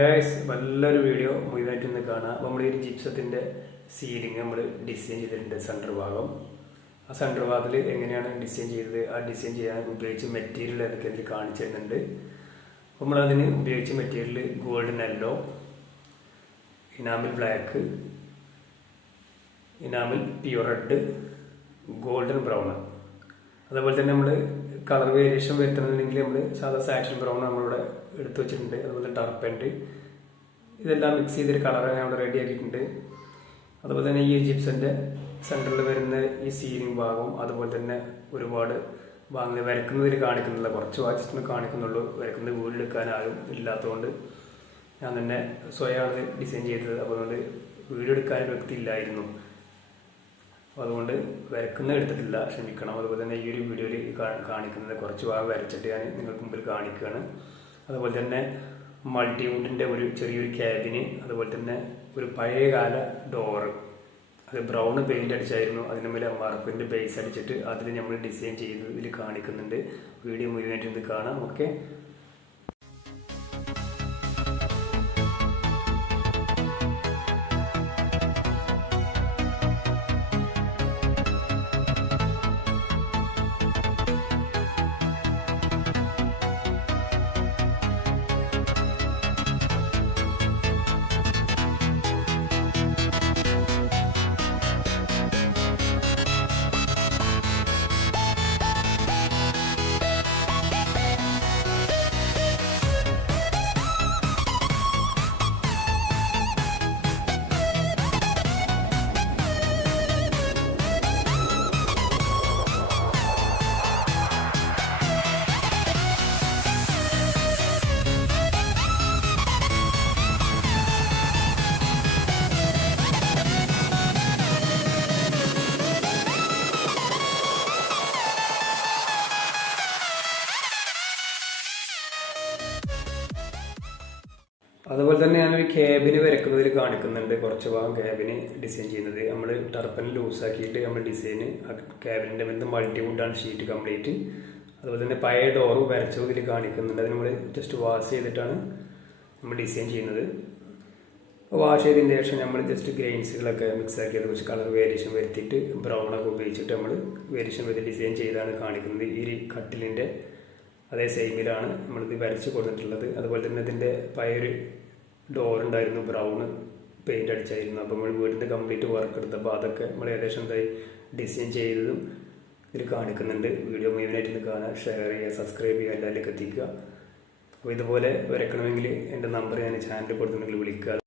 Guys, നല്ലൊരു video മുഴുവനായിട്ട് ഇന്ന് കാണാം. നമ്മൾ ഈ ജിപ്സത്തിൻ്റെ സീലിംഗ് നമ്മൾ ഡിസൈൻ ചെയ്തിട്ടുണ്ട്. സെൻറ്റർ ഭാഗം, ആ സെൻറ്റർ ഭാഗത്തിൽ എങ്ങനെയാണ് ഡിസൈൻ ചെയ്തത്, ആ ഡിസൈൻ ചെയ്യാൻ ഉപയോഗിച്ച മെറ്റീരിയൽ ഏതൊക്കെ അതിൽ കാണിച്ചു തരുന്നുണ്ട്. നമ്മളതിന് ഉപയോഗിച്ച material golden yellow, ഇനാമിൽ black, ഇനാമിൽ pure red, golden brown. അതേപോലെ തന്നെ നമ്മൾ കളർ വേരിയേഷൻ വരുത്തണമെന്നുണ്ടെങ്കിൽ നമ്മൾ സാധാ സാറ്റിൻ ബ്രൗൺ നമ്മളിവിടെ എടുത്തു വെച്ചിട്ടുണ്ട്. അതുപോലെ ടർപ്പൻറ്റ്, ഇതെല്ലാം മിക്സ് ചെയ്തൊരു കളർ നമ്മൾ റെഡി ആക്കിയിട്ടുണ്ട്. അതുപോലെ തന്നെ ഈ ജിപ്സൻ്റെ സെൻറ്ററിൽ വരുന്ന ഈ സീലിംഗ് ഭാഗം, അതുപോലെ തന്നെ ഒരുപാട് ഭാഗങ്ങൾ വരക്കുന്നതിൽ കാണിക്കുന്നില്ല, കുറച്ച് വാച്ചിട്ട് കാണിക്കുന്നുള്ളൂ. വരക്കുന്നത് വീടെടുക്കാൻ ആരും ഇല്ലാത്തതുകൊണ്ട് ഞാൻ തന്നെ സ്വയമാണ് ഡിസൈൻ ചെയ്തത്. അതുകൊണ്ട് വീഡിയോ എടുക്കാൻ വ്യക്തി ഇല്ലായിരുന്നു, അതുകൊണ്ട് വരക്കുന്ന എടുത്തിട്ടില്ല, ക്ഷമിക്കണം. അതുപോലെ തന്നെ ഈ ഒരു വീഡിയോയിൽ കാണിക്കുന്നത് കുറച്ച് ഭാഗം വരച്ചിട്ട് ഞാൻ നിങ്ങൾക്ക് മുമ്പിൽ കാണിക്കുകയാണ്. അതുപോലെ തന്നെ മൾട്ടിവുഡിൻ്റെ ഒരു ചെറിയൊരു ക്യാബിന്, അതുപോലെ തന്നെ ഒരു പഴയകാല ഡോറ്, അത് ബ്രൗൺ പെയിൻ്റ് അടിച്ചായിരുന്നു. അതിന് മേലെ മാർബിളിൻ്റെ ബേസ് അടിച്ചിട്ട് അതിൽ നമ്മൾ ഡിസൈൻ ചെയ്ത് ഇതിൽ കാണിക്കുന്നുണ്ട്. വീഡിയോ മുഴുവനായിട്ട് ഇത് കാണാം. ഓക്കെ, അതുപോലെ തന്നെ ഞാനൊരു ക്യാബിന് വരക്കുന്നതിൽ കാണിക്കുന്നുണ്ട്. കുറച്ച് ഭാഗം ക്യാബിന് ഡിസൈൻ ചെയ്യുന്നത് നമ്മൾ ടർപ്പൻ ലൂസാക്കിയിട്ട് നമ്മൾ ഡിസൈന് ക്യാബിൻ്റെ ബന്ധം മൾട്ടിവുഡാണ് ഷീറ്റ് കംപ്ലീറ്റ്. അതുപോലെ തന്നെ പഴയ ഡോറ് വരച്ചതിൽ കാണിക്കുന്നുണ്ട്. അത് നമ്മൾ ജസ്റ്റ് വാഷ് ചെയ്തിട്ടാണ് നമ്മൾ ഡിസൈൻ ചെയ്യുന്നത്. വാഷ് ചെയ്തതിന് ശേഷം നമ്മൾ ജസ്റ്റ് ഗ്രെയിൻസുകളൊക്കെ മിക്സ് ആക്കി അത് കുറച്ച് കളർ വേരിയേഷൻ വരുത്തിയിട്ട് ബ്രൗണൊക്കെ ഉപയോഗിച്ചിട്ട് നമ്മൾ വേരിയേഷൻ വരുത്തി ഡിസൈൻ ചെയ്താണ് കാണിക്കുന്നത്. ഈ കട്ടിലിൻ്റെ അതേ സെയിമിലാണ് നമ്മളിത് വരച്ച് കൊടുത്തിട്ടുള്ളത്. അതുപോലെ തന്നെ ഇതിൻ്റെ പഴയൊരു ഡോറുണ്ടായിരുന്നു, ബ്രൗൺ പെയിൻ്റ് അടിച്ചായിരുന്നു. അപ്പോൾ നമ്മൾ വീടിൻ്റെ കംപ്ലീറ്റ് വർക്ക് എടുത്തപ്പോൾ അതൊക്കെ നമ്മൾ ഏകദേശം എന്തായി ഡിസൈൻ ചെയ്തതും ഇതിൽ കാണിക്കുന്നുണ്ട്. വീഡിയോ മുഴുവനായിട്ട് കാണാൻ, ഷെയർ ചെയ്യുക, സബ്സ്ക്രൈബ് ചെയ്യുക, എല്ലാവരിലേക്ക് എത്തിക്കുക. അപ്പോൾ ഇതുപോലെ വരയ്ക്കണമെങ്കിൽ എൻ്റെ നമ്പർ ഞാൻ ചാനലിൽ കൊടുത്തിട്ടുണ്ടെങ്കിൽ വിളിക്കുക.